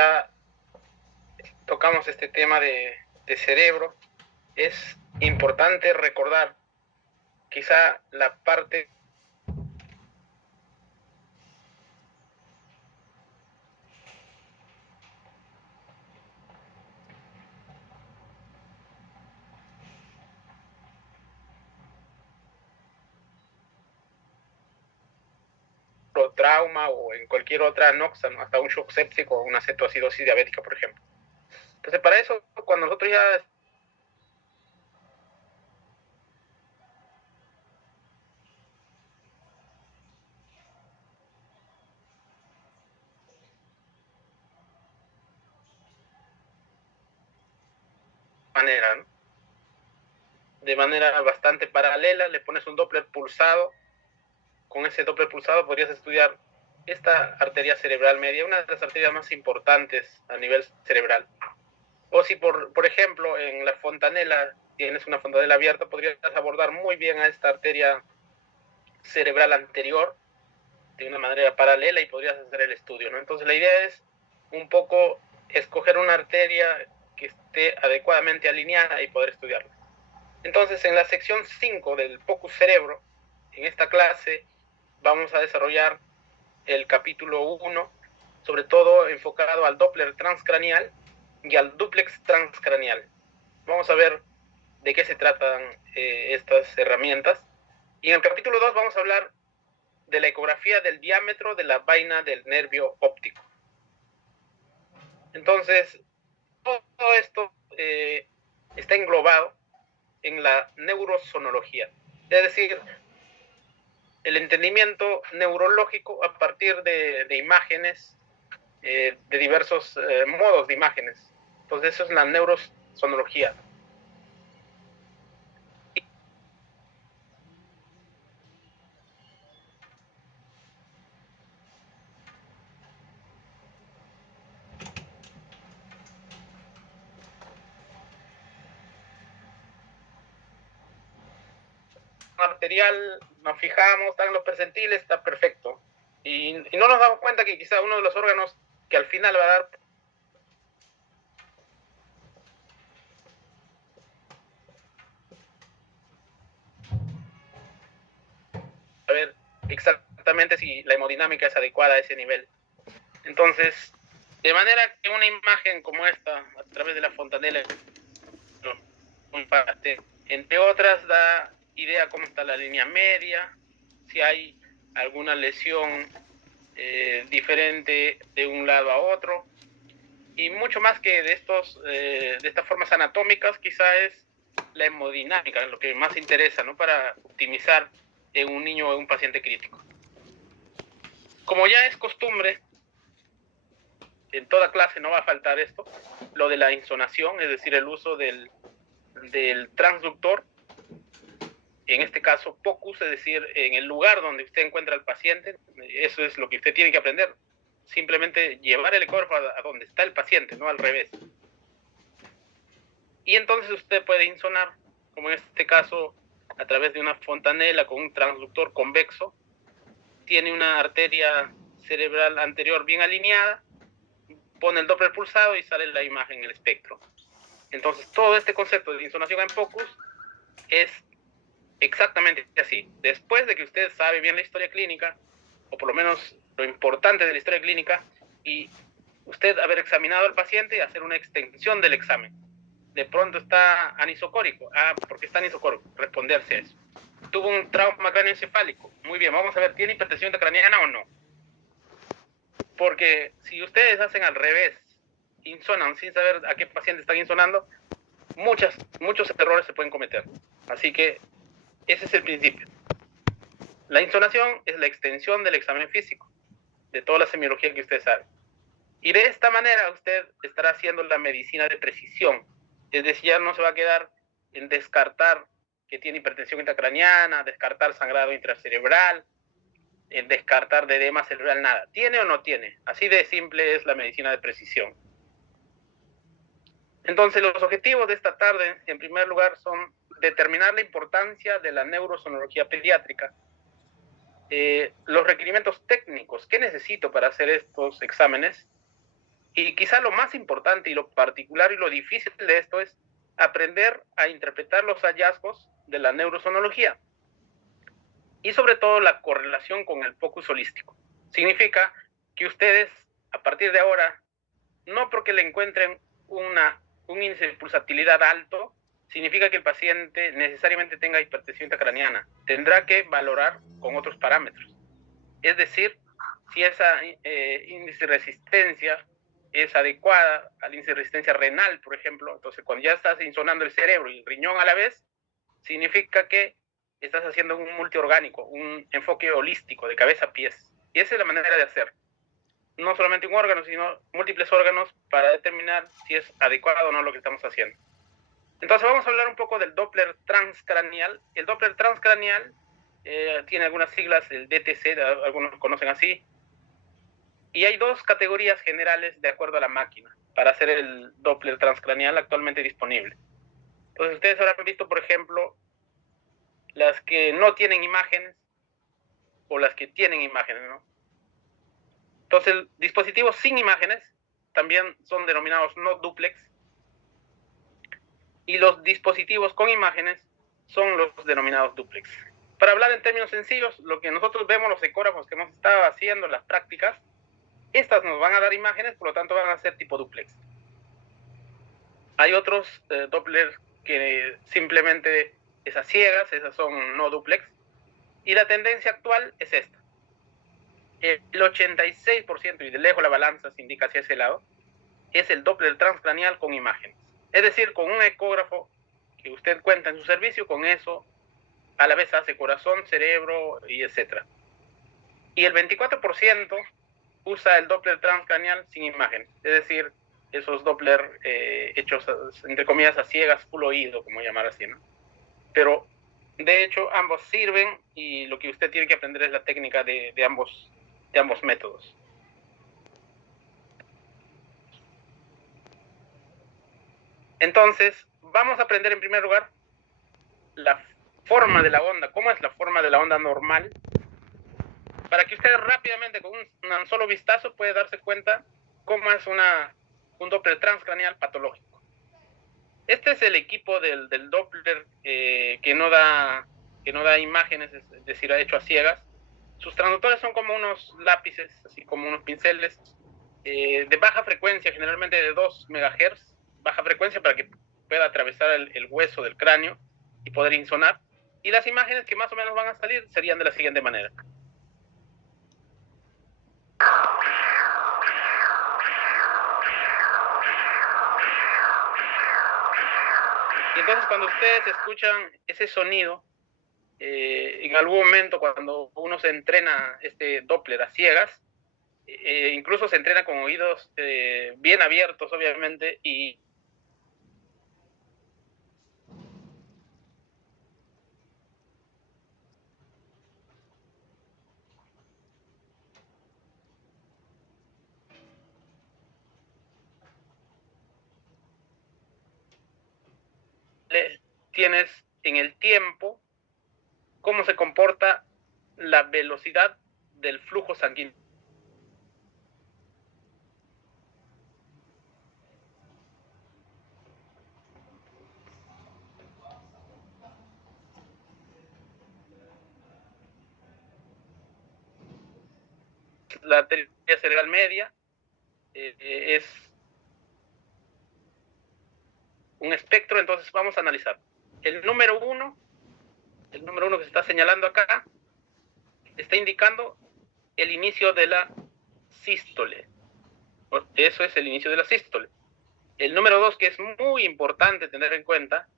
ya tocamos este tema de cerebro, es importante recordar quizá la parte trauma o en cualquier otra noxa, ¿no? Hasta un shock séptico o una cetoacidosis diabética, por ejemplo. Entonces, para eso, cuando nosotros ya manera, ¿no? De manera bastante paralela, le pones un Doppler pulsado. Con ese Doppler pulsado podrías estudiar esta arteria cerebral media, una de las arterias más importantes a nivel cerebral. O si, por ejemplo, en la fontanela tienes una fontanela abierta, podrías abordar muy bien a esta arteria cerebral anterior de una manera paralela y podrías hacer el estudio, ¿no? Entonces la idea es un poco escoger una arteria que esté adecuadamente alineada y poder estudiarla. Entonces, en la sección 5 del POCUS Cerebro, en esta clase vamos a desarrollar el capítulo 1, sobre todo enfocado al Doppler transcranial y al dúplex transcranial. Vamos a ver de qué se tratan estas herramientas. Y en el capítulo 2 vamos a hablar de la ecografía del diámetro de la vaina del nervio óptico. Entonces, todo esto está englobado en la neurosonología, es decir, el entendimiento neurológico a partir de imágenes, de diversos modos de imágenes. Entonces eso es la neurosonología. Arterial, nos fijamos, están los percentiles, está perfecto. Y no nos damos cuenta que quizá uno de los órganos que al final va a dar a ver exactamente si la hemodinámica es adecuada a ese nivel. Entonces, de manera que una imagen como esta, a través de la fontanela, entre otras, da idea cómo está la línea media, si hay alguna lesión diferente de un lado a otro, y mucho más que de estas formas anatómicas, quizá es la hemodinámica, lo que más interesa, ¿no? Para optimizar en un niño o en un paciente crítico. Como ya es costumbre, en toda clase no va a faltar esto, lo de la insonación, es decir, el uso del transductor, en este caso POCUS, es decir, en el lugar donde usted encuentra al paciente. Eso es lo que usted tiene que aprender. Simplemente llevar el ecógrafo a donde está el paciente, no al revés. Y entonces usted puede insonar, como en este caso, a través de una fontanela con un transductor convexo. Tiene una arteria cerebral anterior bien alineada, pone el Doppler pulsado y sale la imagen en el espectro. Entonces, todo este concepto de insonación en POCUS es exactamente así. Después de que usted sabe bien la historia clínica, o por lo menos lo importante de la historia clínica, y usted haber examinado al paciente y hacer una extensión del examen. De pronto está anisocórico. ¿Por qué está anisocórico? Responderse a eso. Tuvo un trauma cráneoencefálico. Muy bien, vamos a ver, ¿tiene hipertensión intracraniana o no? Porque si ustedes hacen al revés, insonan sin saber a qué paciente están insonando, muchos errores se pueden cometer. Así que ese es el principio. La insonación es la extensión del examen físico, de toda la semiología que usted sabe. Y de esta manera usted estará haciendo la medicina de precisión. Es decir, ya no se va a quedar en descartar que tiene hipertensión intracraniana, descartar sangrado intracerebral, en descartar de edema cerebral, nada. ¿Tiene o no tiene? Así de simple es la medicina de precisión. Entonces, los objetivos de esta tarde, en primer lugar, son determinar la importancia de la neurosonología pediátrica, los requerimientos técnicos, ¿qué necesito para hacer estos exámenes? Y quizá lo más importante y lo particular y lo difícil de esto es aprender a interpretar los hallazgos de la neurosonología y sobre todo la correlación con el focus holístico. Significa que ustedes, a partir de ahora, no porque le encuentren un índice de pulsatilidad alto, significa que el paciente necesariamente tenga hipertensión intracraniana. Tendrá que valorar con otros parámetros. Es decir, si esa índice de resistencia es adecuada al índice de resistencia renal, por ejemplo, entonces cuando ya estás insonando el cerebro y el riñón a la vez, significa que estás haciendo un multiorgánico, un enfoque holístico de cabeza a pies. Y esa es la manera de hacer. No solamente un órgano, sino múltiples órganos para determinar si es adecuado o no lo que estamos haciendo. Entonces vamos a hablar un poco del Doppler transcranial. El Doppler transcranial tiene algunas siglas, el DTC, algunos lo conocen así. Y hay dos categorías generales de acuerdo a la máquina para hacer el Doppler transcranial actualmente disponible. Entonces ustedes habrán visto, por ejemplo, las que no tienen imágenes o las que tienen imágenes, ¿no? Entonces, dispositivos sin imágenes también son denominados no duplex. Y los dispositivos con imágenes son los denominados duplex. Para hablar en términos sencillos, lo que nosotros vemos, los ecógrafos que hemos estado haciendo en las prácticas, estas nos van a dar imágenes, por lo tanto van a ser tipo duplex. Hay otros Doppler que simplemente es a ciegas, esas son no duplex. Y la tendencia actual es esta. El 86%, y de lejos la balanza se indica hacia ese lado, es el Doppler transcranial con imágenes. Es decir, con un ecógrafo que usted cuenta en su servicio, con eso a la vez hace corazón, cerebro y etc. Y el 24% usa el Doppler transcranial sin imágenes, es decir, esos Doppler hechos, entre comillas, a ciegas, full oído, como llamar así, ¿no? Pero, de hecho, ambos sirven y lo que usted tiene que aprender es la técnica de ambos métodos. Entonces, vamos a aprender en primer lugar la forma de la onda, cómo es la forma de la onda normal, para que usted rápidamente, con un solo vistazo, puede darse cuenta cómo es un Doppler transcranial patológico. Este es el equipo del Doppler que no da imágenes, es decir, ha hecho a ciegas. Sus transductores son como unos lápices, así como unos pinceles, de baja frecuencia, generalmente de 2 MHz, baja frecuencia para que pueda atravesar el hueso del cráneo y poder insonar. Y las imágenes que más o menos van a salir serían de la siguiente manera. Y entonces cuando ustedes escuchan ese sonido, en algún momento cuando uno se entrena este Doppler a ciegas, incluso se entrena con oídos bien abiertos, obviamente, y tienes en el tiempo cómo se comporta la velocidad del flujo sanguíneo. La arteria cerebral media es un espectro, entonces vamos a analizar. El número uno que se está señalando acá, está indicando el inicio de la sístole. Eso es el inicio de la sístole. El número 2, que es muy importante tener en cuenta,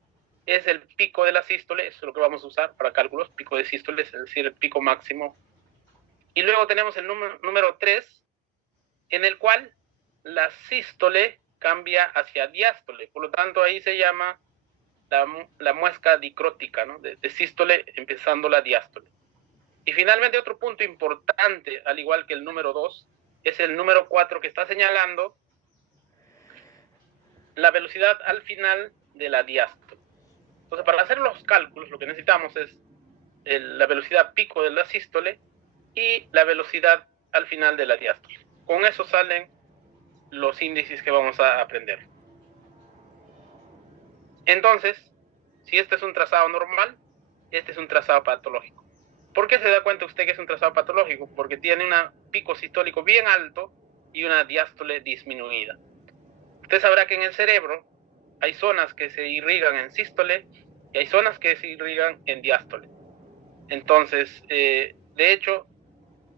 es el pico de la sístole. Eso es lo que vamos a usar para cálculos, pico de sístole, es decir, el pico máximo. Y luego tenemos el número 3, en el cual la sístole cambia hacia diástole. Por lo tanto, ahí se llama la muesca dicrótica, ¿no? de sístole empezando la diástole. Y finalmente, otro punto importante, al igual que el número 2, es el número 4 que está señalando la velocidad al final de la diástole. Entonces, para hacer los cálculos, lo que necesitamos es la velocidad pico de la sístole y la velocidad al final de la diástole. Con eso salen los índices que vamos a aprender. Entonces, si este es un trazado normal, este es un trazado patológico. ¿Por qué se da cuenta usted que es un trazado patológico? Porque tiene un pico sistólico bien alto y una diástole disminuida. Usted sabrá que en el cerebro hay zonas que se irrigan en sístole y hay zonas que se irrigan en diástole. Entonces, de hecho,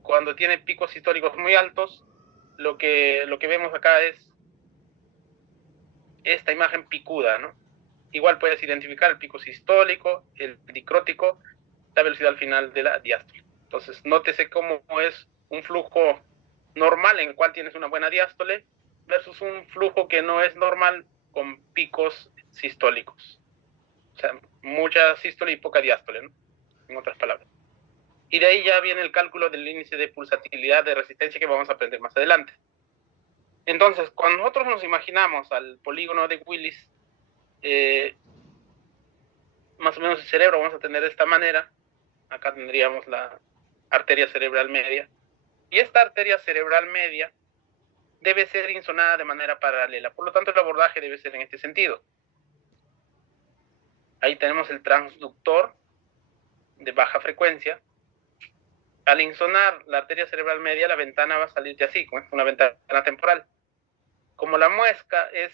cuando tiene picos sistólicos muy altos, lo que vemos acá es esta imagen picuda, ¿no? Igual puedes identificar el pico sistólico, el dicrótico, la velocidad al final de la diástole. Entonces, nótese cómo es un flujo normal en el cual tienes una buena diástole versus un flujo que no es normal con picos sistólicos. O sea, mucha sístole y poca diástole, ¿no? En otras palabras. Y de ahí ya viene el cálculo del índice de pulsatilidad de resistencia que vamos a aprender más adelante. Entonces, cuando nosotros nos imaginamos al polígono de Willis, más o menos el cerebro vamos a tener de esta manera. Acá tendríamos la arteria cerebral media. Y esta arteria cerebral media debe ser insonada de manera paralela. Por lo tanto, el abordaje debe ser en este sentido. Ahí tenemos el transductor de baja frecuencia. Al insonar la arteria cerebral media, la ventana va a salir de así, como una ventana temporal. Como la muesca es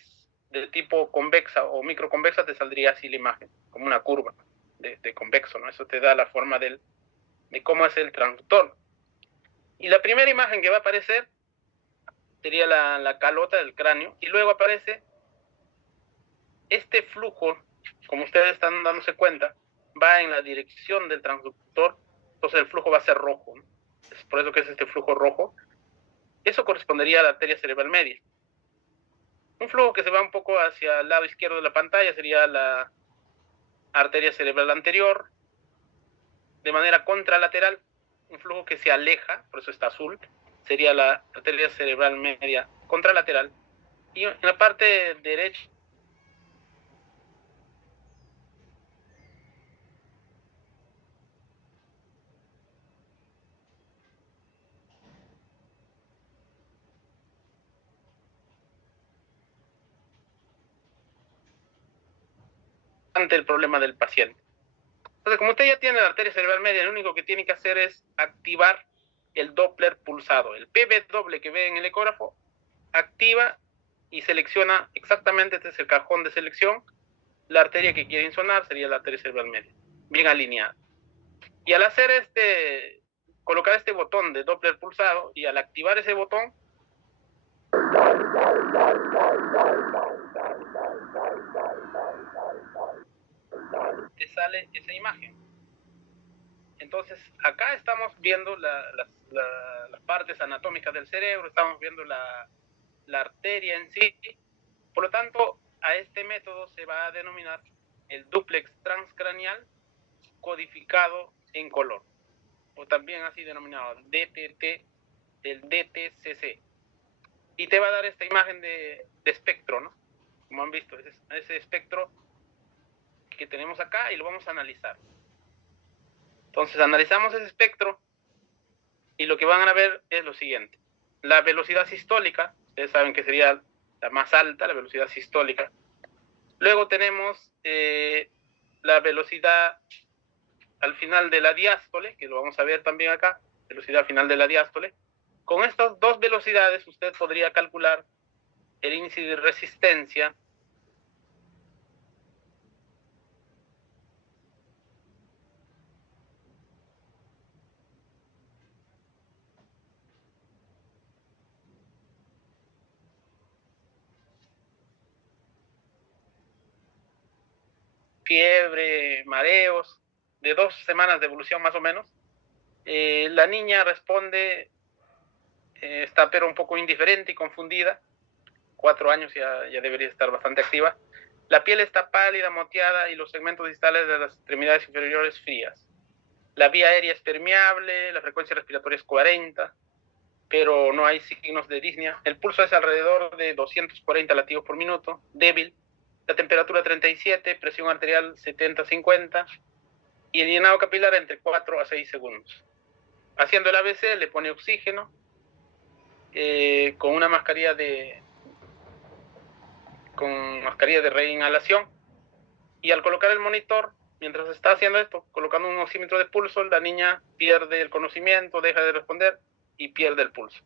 del tipo convexa o microconvexa, te saldría así la imagen, como una curva de convexo, ¿no? Eso te da la forma de cómo es el transductor. Y la primera imagen que va a aparecer sería la calota del cráneo, y luego aparece este flujo, como ustedes están dándose cuenta, va en la dirección del transductor, entonces el flujo va a ser rojo, ¿no? Es por eso que es este flujo rojo. Eso correspondería a la arteria cerebral media. Un flujo que se va un poco hacia el lado izquierdo de la pantalla sería la arteria cerebral anterior, de manera contralateral. Un flujo que se aleja, por eso está azul, sería la arteria cerebral media contralateral. Y en la parte derecha ante el problema del paciente. Entonces, como usted ya tiene la arteria cerebral media, lo único que tiene que hacer es activar el Doppler pulsado. El PV doble que ve en el ecógrafo activa y selecciona exactamente, este es el cajón de selección, la arteria que quiere insonar sería la arteria cerebral media, bien alineada. Y al hacer colocar este botón de Doppler pulsado y al activar ese botón, te sale esa imagen. Entonces, acá estamos viendo las partes anatómicas del cerebro, estamos viendo la arteria en sí. Por lo tanto, a este método se va a denominar el dúplex transcranial codificado en color, o también así denominado DTT, el DTCC. Y te va a dar esta imagen de espectro, ¿no? Como han visto, ese espectro que tenemos acá y lo vamos a analizar. Entonces analizamos ese espectro y lo que van a ver es lo siguiente. La velocidad sistólica, ustedes saben que sería la más alta, la velocidad sistólica. Luego tenemos la velocidad al final de la diástole, que lo vamos a ver también acá, velocidad final de la diástole. Con estas dos velocidades usted podría calcular el índice de resistencia fiebre, mareos, de 2 semanas de evolución más o menos. La niña responde, está pero un poco indiferente y confundida. 4 años ya debería estar bastante activa. La piel está pálida, moteada y los segmentos distales de las extremidades inferiores frías. La vía aérea es permeable, la frecuencia respiratoria es 40, pero no hay signos de disnea. El pulso es alrededor de 240 latidos por minuto, débil. La temperatura 37, presión arterial 70-50 y el llenado capilar entre 4 a 6 segundos. Haciendo el ABC le pone oxígeno con una mascarilla de con mascarilla de reinhalación, y al colocar el monitor, mientras está haciendo esto, colocando un oxímetro de pulso, la niña pierde el conocimiento, deja de responder y pierde el pulso.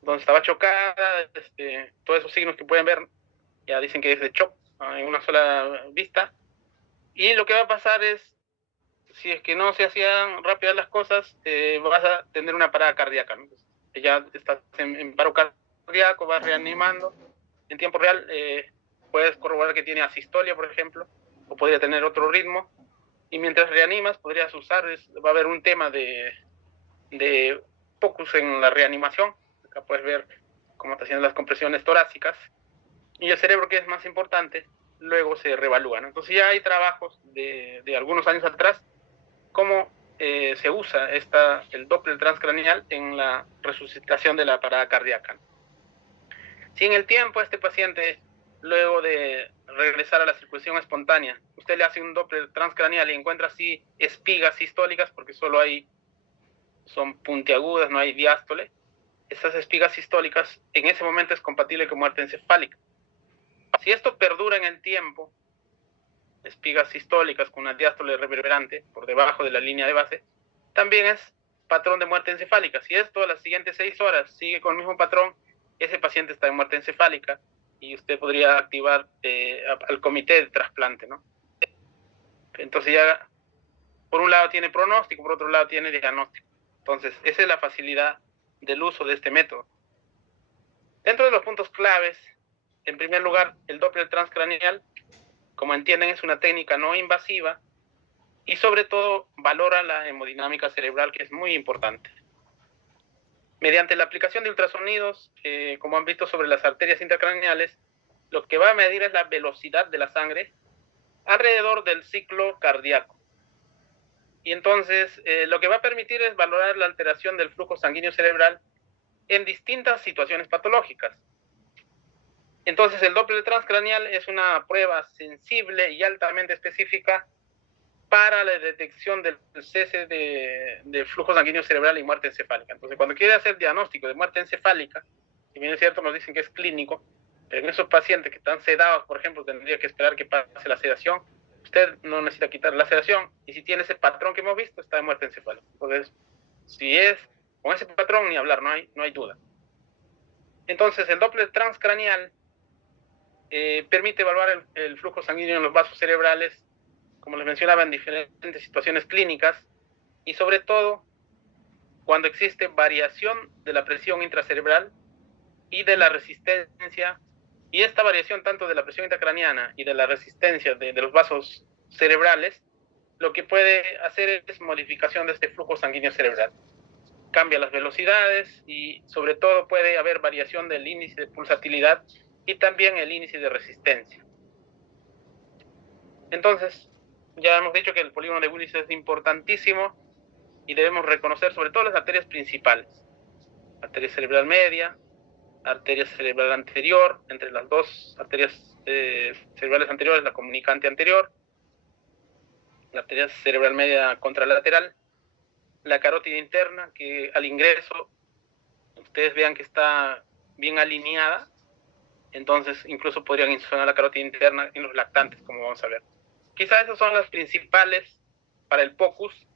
Entonces estaba chocada, todos esos signos que pueden ver ya dicen que es de shock en una sola vista. Y lo que va a pasar es, si es que no se hacían rápidas las cosas, vas a tener una parada cardíaca, ¿no? Ella está en paro cardíaco, va reanimando. En tiempo real puedes corroborar que tiene asistolia, por ejemplo, o podría tener otro ritmo. Y mientras reanimas, podrías usar, va a haber un tema de focus en la reanimación. Acá puedes ver cómo está haciendo las compresiones torácicas. Y el cerebro, que es más importante, luego se reevalúa, ¿no? Entonces ya hay trabajos de algunos años atrás, cómo se usa el Doppler transcraneal en la resucitación de la parada cardíaca. Si en el tiempo este paciente, luego de regresar a la circulación espontánea, usted le hace un Doppler transcraneal y encuentra así espigas sistólicas, porque solo son puntiagudas, no hay diástole, estas espigas sistólicas en ese momento es compatible con muerte encefálica. Si esto perdura en el tiempo, espigas sistólicas con una diástole reverberante por debajo de la línea de base, también es patrón de muerte encefálica. Si esto a las siguientes 6 horas sigue con el mismo patrón, ese paciente está en muerte encefálica y usted podría activar al comité de trasplante, ¿no? Entonces ya, por un lado tiene pronóstico, por otro lado tiene diagnóstico. Entonces, esa es la facilidad del uso de este método. Dentro de los puntos claves, en primer lugar, el Doppler transcraneal, como entienden, es una técnica no invasiva y sobre todo valora la hemodinámica cerebral, que es muy importante. Mediante la aplicación de ultrasonidos, como han visto sobre las arterias intracraneales, lo que va a medir es la velocidad de la sangre alrededor del ciclo cardíaco. Y entonces lo que va a permitir es valorar la alteración del flujo sanguíneo cerebral en distintas situaciones patológicas. Entonces el Doppler transcraneal es una prueba sensible y altamente específica para la detección del cese de flujo sanguíneo cerebral y muerte encefálica. Entonces, cuando quiere hacer diagnóstico de muerte encefálica, si bien es cierto, nos dicen que es clínico, pero en esos pacientes que están sedados, por ejemplo, tendría que esperar que pase la sedación. Usted no necesita quitar la sedación, y si tiene ese patrón que hemos visto, está de muerte encefálica. Entonces, si es con ese patrón, ni hablar, no hay duda. Entonces, el Doppler transcraneal permite evaluar el flujo sanguíneo en los vasos cerebrales, como les mencionaba, en diferentes situaciones clínicas, y sobre todo cuando existe variación de la presión intracerebral y de la resistencia, y esta variación tanto de la presión intracraniana y de la resistencia de los vasos cerebrales, lo que puede hacer es modificación de este flujo sanguíneo cerebral. Cambia las velocidades y sobre todo puede haber variación del índice de pulsatilidad y también el índice de resistencia. Entonces, ya hemos dicho que el polígono de Willis es importantísimo y debemos reconocer sobre todo las arterias principales. Arteria cerebral media, arteria cerebral anterior, entre las dos arterias cerebrales anteriores, la comunicante anterior, la arteria cerebral media contralateral, la carótida interna, que al ingreso ustedes vean que está bien alineada, entonces incluso podrían insular la carótida interna en los lactantes, como vamos a ver. Quizás esas son las principales para el POCUS.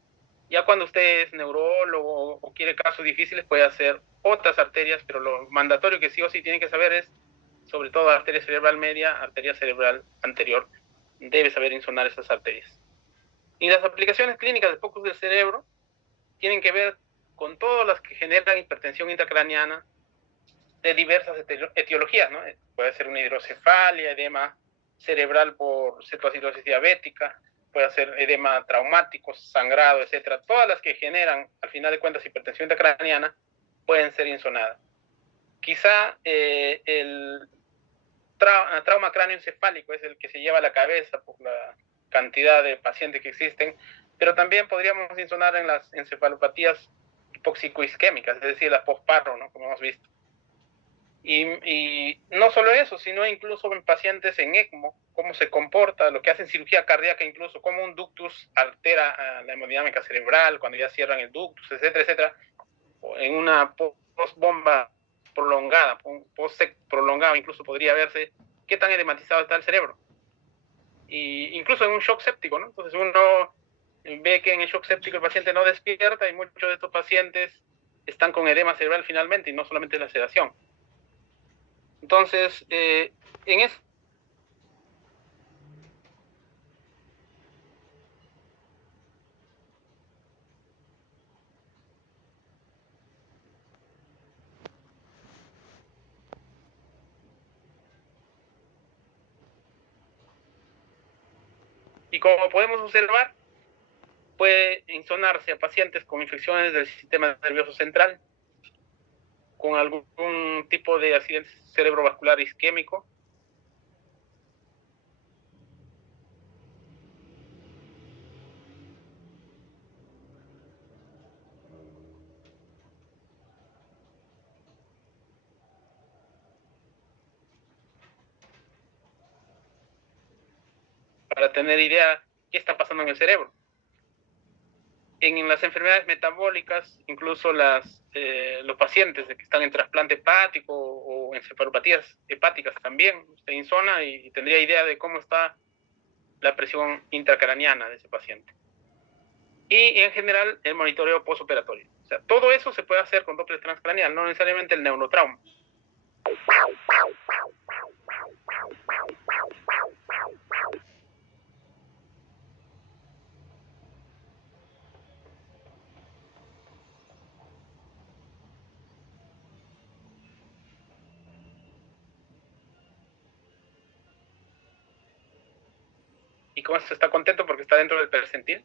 Ya cuando usted es neurólogo o quiere casos difíciles, puede hacer otras arterias, pero lo mandatorio que sí o sí tiene que saber es, sobre todo, arteria cerebral media, arteria cerebral anterior. Debe saber insonar esas arterias. Y las aplicaciones clínicas de POCUS del cerebro tienen que ver con todas las que generan hipertensión intracraniana de diversas etiologías, ¿no? Puede ser una hidrocefalia, edema cerebral por cetoacidosis diabética, puede ser edema traumático, sangrado, etcétera. Todas las que generan, al final de cuentas, hipertensión intracraniana pueden ser insonadas. Quizá el trauma cráneoencefálico es el que se lleva a la cabeza por la cantidad de pacientes que existen, pero también podríamos insonar en las encefalopatías hipóxico-isquémicas, es decir, las postparto, ¿no? Como hemos visto. Y no solo eso, sino incluso en pacientes en ECMO, cómo se comporta, lo que hacen cirugía cardíaca, incluso cómo un ductus altera la hemodinámica cerebral cuando ya cierran el ductus, etcétera, etcétera. O en una postbomba prolongada, prolongado, incluso podría verse qué tan edematizado está el cerebro. Y incluso en un shock séptico, ¿no? Entonces uno ve que en el shock séptico el paciente no despierta y muchos de estos pacientes están con edema cerebral finalmente y no solamente la sedación. Entonces, en eso. Y como podemos observar, puede insonarse a pacientes con infecciones del sistema nervioso central, con algún tipo de accidente cerebrovascular isquémico, para tener idea qué está pasando en el cerebro. En las enfermedades metabólicas, incluso los pacientes que están en trasplante hepático o encefalopatías hepáticas también se insona y tendría idea de cómo está la presión intracraniana de ese paciente. Y en general el monitoreo postoperatorio. O sea, todo eso se puede hacer con Doppler transcraneal, no necesariamente el neurotrauma. ¿Y cómo se está contento porque está dentro del percentil?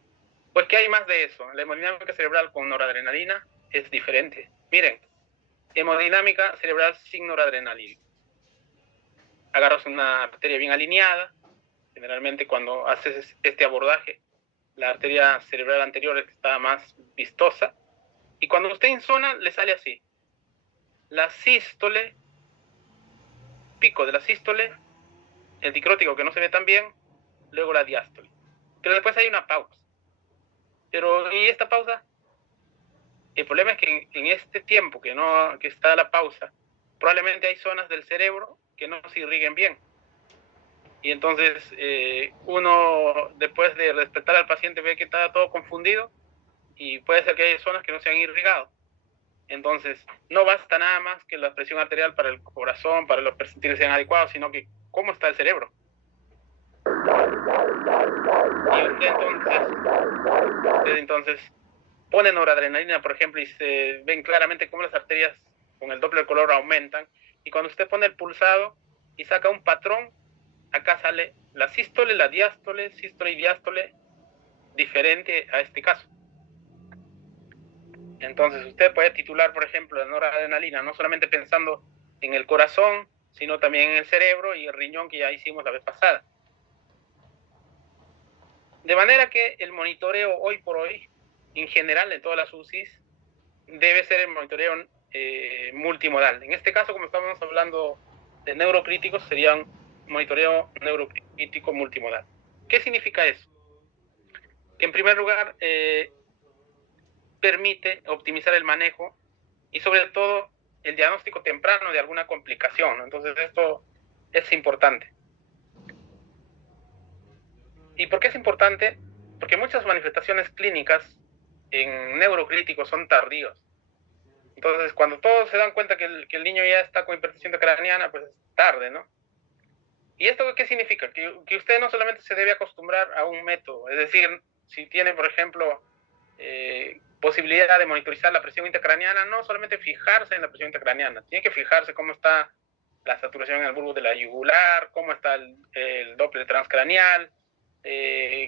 Pues que hay más de eso. La hemodinámica cerebral con noradrenalina es diferente. Miren, hemodinámica cerebral sin noradrenalina. Agarras una arteria bien alineada. Generalmente cuando haces este abordaje, la arteria cerebral anterior está más vistosa. Y cuando usted insona, le sale así. La sístole, pico de la sístole, el dicrótico que no se ve tan bien, luego la diástole. Pero después hay una pausa. Pero, ¿y esta pausa? El problema es que en este tiempo que está la pausa, probablemente hay zonas del cerebro que no se irriguen bien. Y entonces uno, después de respetar al paciente, ve que está todo confundido y puede ser que haya zonas que no se han irrigado. Entonces, no basta nada más que la presión arterial para el corazón, para los percentiles sean adecuados, sino que cómo está el cerebro. Y usted entonces pone noradrenalina, por ejemplo, y se ven claramente cómo las arterias con el Doppler color aumentan. Y cuando usted pone el pulsado y saca un patrón, acá sale la sístole, la diástole, sístole y diástole, diferente a este caso. Entonces usted puede titular, por ejemplo, la noradrenalina, no solamente pensando en el corazón, sino también en el cerebro y el riñón que ya hicimos la vez pasada. De manera que el monitoreo hoy por hoy, en general en todas las UCIs, debe ser el monitoreo multimodal. En este caso, como estamos hablando de neurocríticos, sería un monitoreo neurocrítico multimodal. ¿Qué significa eso? Que en primer lugar permite optimizar el manejo y sobre todo el diagnóstico temprano de alguna complicación, ¿no? Entonces esto es importante. ¿Y por qué es importante? Porque muchas manifestaciones clínicas en neurocríticos son tardías. Entonces, cuando todos se dan cuenta que el niño ya está con hipertensión craneana, pues es tarde, ¿no? ¿Y esto qué significa? Que usted no solamente se debe acostumbrar a un método, es decir, si tiene, por ejemplo, posibilidad de monitorizar la presión intracraneana, no solamente fijarse en la presión intracraneana, tiene que fijarse cómo está la saturación en el bulbo de la yugular, cómo está el Doppler transcraneal,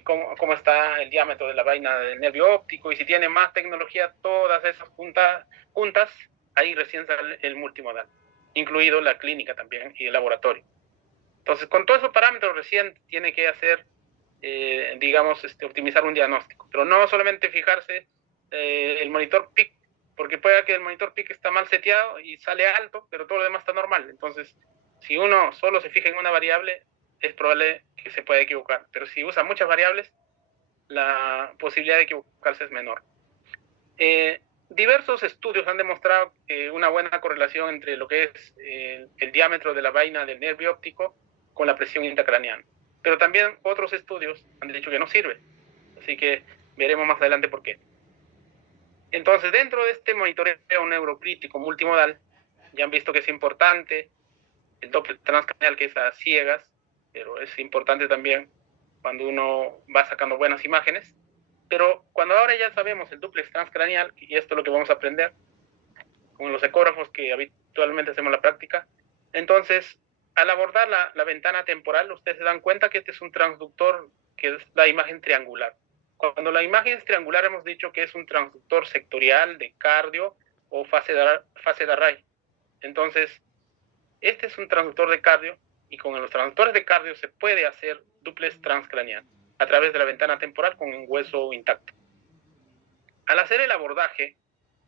cómo está el diámetro de la vaina del nervio óptico, y si tiene más tecnología, todas esas juntas, ahí recién sale el multimodal, incluido la clínica también y el laboratorio. Entonces, con todos esos parámetros recién tiene que hacer, digamos, optimizar un diagnóstico, pero no solamente fijarse el monitor PIC, porque puede que el monitor PIC está mal seteado y sale alto, pero todo lo demás está normal. Entonces, si uno solo se fija en una variable, es probable que se pueda equivocar, pero si usa muchas variables, la posibilidad de equivocarse es menor. Diversos estudios han demostrado una buena correlación entre lo que es el diámetro de la vaina del nervio óptico con la presión intracraneal. Pero también otros estudios han dicho que no sirve. Así que veremos más adelante por qué. Entonces, dentro de este monitoreo neurocrítico multimodal, ya han visto que es importante el Doppler transcranial, que es a ciegas, pero es importante también cuando uno va sacando buenas imágenes. Pero cuando ahora ya sabemos el dúplex transcranial, y esto es lo que vamos a aprender con los ecógrafos que habitualmente hacemos la práctica, entonces al abordar la ventana temporal, ustedes se dan cuenta que este es un transductor que es la imagen triangular. Cuando la imagen es triangular hemos dicho que es un transductor sectorial de cardio o fase de array. Entonces, este es un transductor de cardio y con los transductores de cardio se puede hacer dúplex transcranial a través de la ventana temporal con un hueso intacto. Al hacer el abordaje,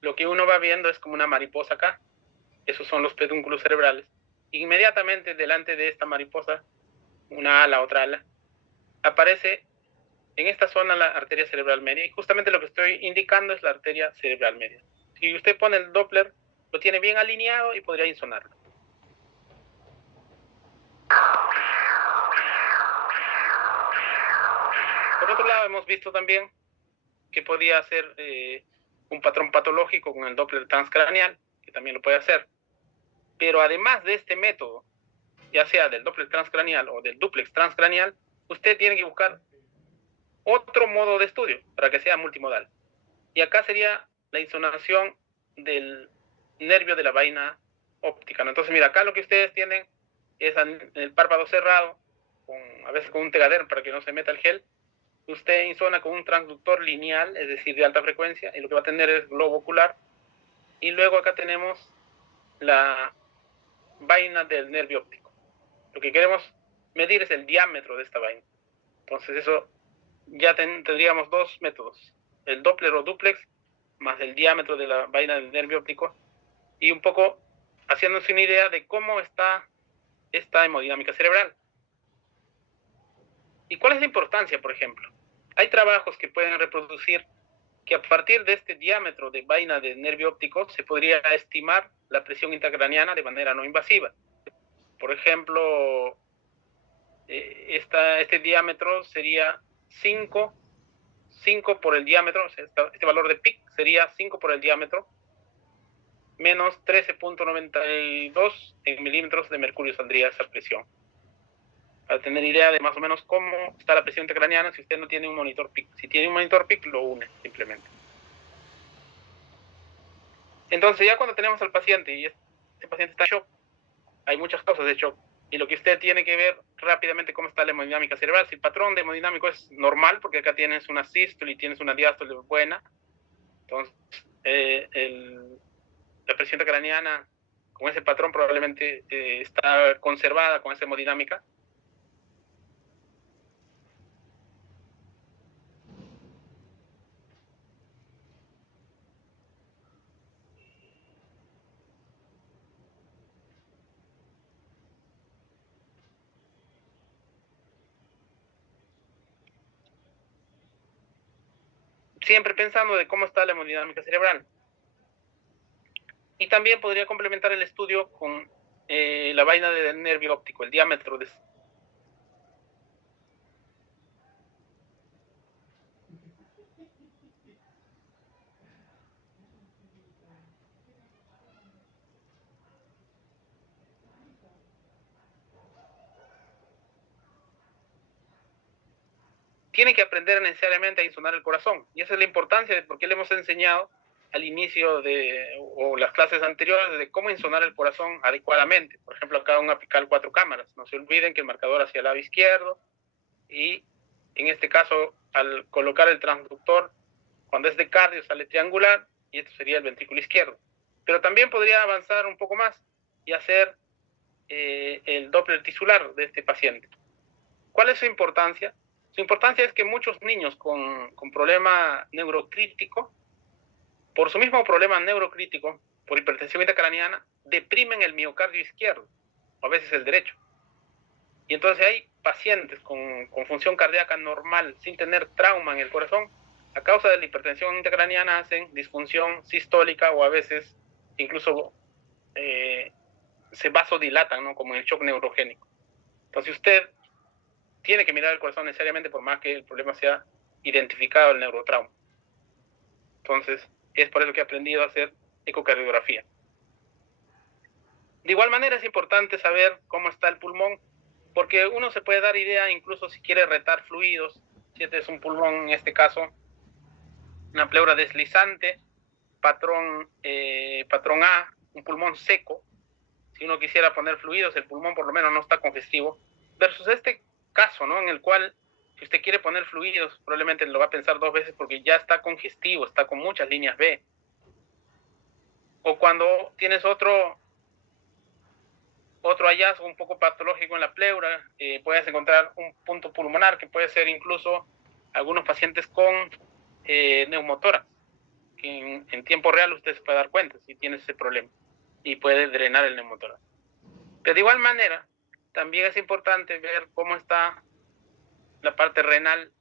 lo que uno va viendo es como una mariposa acá. Esos son los pedúnculos cerebrales. Inmediatamente delante de esta mariposa, una ala, otra ala, aparece en esta zona la arteria cerebral media y justamente lo que estoy indicando es la arteria cerebral media. Si usted pone el Doppler, lo tiene bien alineado y podría insonarlo. Por otro lado, hemos visto también que podía hacer un patrón patológico con el Doppler transcraneal, que también lo puede hacer. Pero además de este método, ya sea del Doppler transcraneal o del dúplex transcraneal, usted tiene que buscar otro modo de estudio para que sea multimodal. Y acá sería la insonación del nervio de la vaina óptica, ¿no? Entonces, mira, acá lo que ustedes tienen es el párpado cerrado, a veces con un tegader para que no se meta el gel. Usted insona con un transductor lineal, es decir, de alta frecuencia, y lo que va a tener es globo ocular. Y luego acá tenemos la vaina del nervio óptico. Lo que queremos medir es el diámetro de esta vaina. Entonces eso ya tendríamos dos métodos, el Doppler o dúplex más el diámetro de la vaina del nervio óptico y un poco haciéndose una idea de cómo está esta hemodinámica cerebral. ¿Y cuál es la importancia, por ejemplo? Hay trabajos que pueden reproducir que a partir de este diámetro de vaina del nervio óptico se podría estimar la presión intracraniana de manera no invasiva. Por ejemplo, este diámetro sería 5 por el diámetro, o sea, este valor de PIC sería 5 por el diámetro, menos 13.92 en milímetros de mercurio saldría esa presión. Para tener idea de más o menos cómo está la presión intracraniana si usted no tiene un monitor PIC. Si tiene un monitor PIC, lo une simplemente. Entonces ya cuando tenemos al paciente y este paciente está en shock, hay muchas causas de shock. Y lo que usted tiene que ver rápidamente cómo está la hemodinámica cerebral. Si el patrón de hemodinámico es normal, porque acá tienes una sístole y tienes una diástole buena, entonces la presión intracraniana con ese patrón probablemente está conservada con esa hemodinámica. Siempre pensando de cómo está la hemodinámica cerebral. Y también podría complementar el estudio con la vaina del nervio óptico, el diámetro de... Tiene que aprender necesariamente a insonar el corazón. Y esa es la importancia de por qué le hemos enseñado al inicio o las clases anteriores de cómo insonar el corazón adecuadamente. Por ejemplo, acá un apical 4 cámaras. No se olviden que el marcador hacia el lado izquierdo y en este caso al colocar el transductor, cuando es de cardio sale triangular y esto sería el ventrículo izquierdo. Pero también podría avanzar un poco más y hacer el Doppler tisular de este paciente. ¿Cuál es su importancia? Su importancia es que muchos niños con problema neurocrítico, por su mismo problema neurocrítico, por hipertensión intracraniana, deprimen el miocardio izquierdo, o a veces el derecho. Y entonces hay pacientes con función cardíaca normal, sin tener trauma en el corazón, A causa de la hipertensión intracraneana hacen disfunción sistólica o a veces incluso se vasodilatan, ¿no? Como en el shock neurogénico. Entonces usted tiene que mirar el corazón necesariamente por más que el problema sea identificado el neurotrauma. Entonces es por eso que he aprendido a hacer ecocardiografía. De igual manera es importante saber cómo está el pulmón, porque uno se puede dar idea incluso si quiere retar fluidos. Si este es un pulmón, en este caso, una pleura deslizante, patrón A, un pulmón seco. Si uno quisiera poner fluidos, el pulmón por lo menos no está congestivo, versus este caso, ¿no? En el cual, si usted quiere poner fluidos, probablemente lo va a pensar 2 veces porque ya está congestivo, está con muchas líneas B. O cuando tienes otro hallazgo un poco patológico en la pleura, puedes encontrar un punto pulmonar que puede ser incluso algunos pacientes con neumotórax, que en tiempo real usted se puede dar cuenta si tiene ese problema y puede drenar el neumotórax. Pero de igual manera, también es importante ver cómo está la parte renal,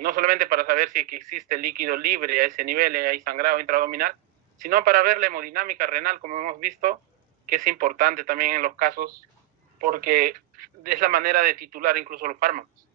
no solamente para saber si existe líquido libre a ese nivel, hay sangrado intraabdominal, sino para ver la hemodinámica renal, como hemos visto, que es importante también en los casos, porque es la manera de titular incluso los fármacos.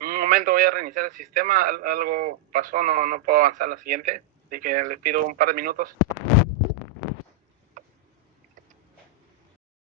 Un momento, voy a reiniciar el sistema, algo pasó, no puedo avanzar a la siguiente, así que les pido un par de minutos.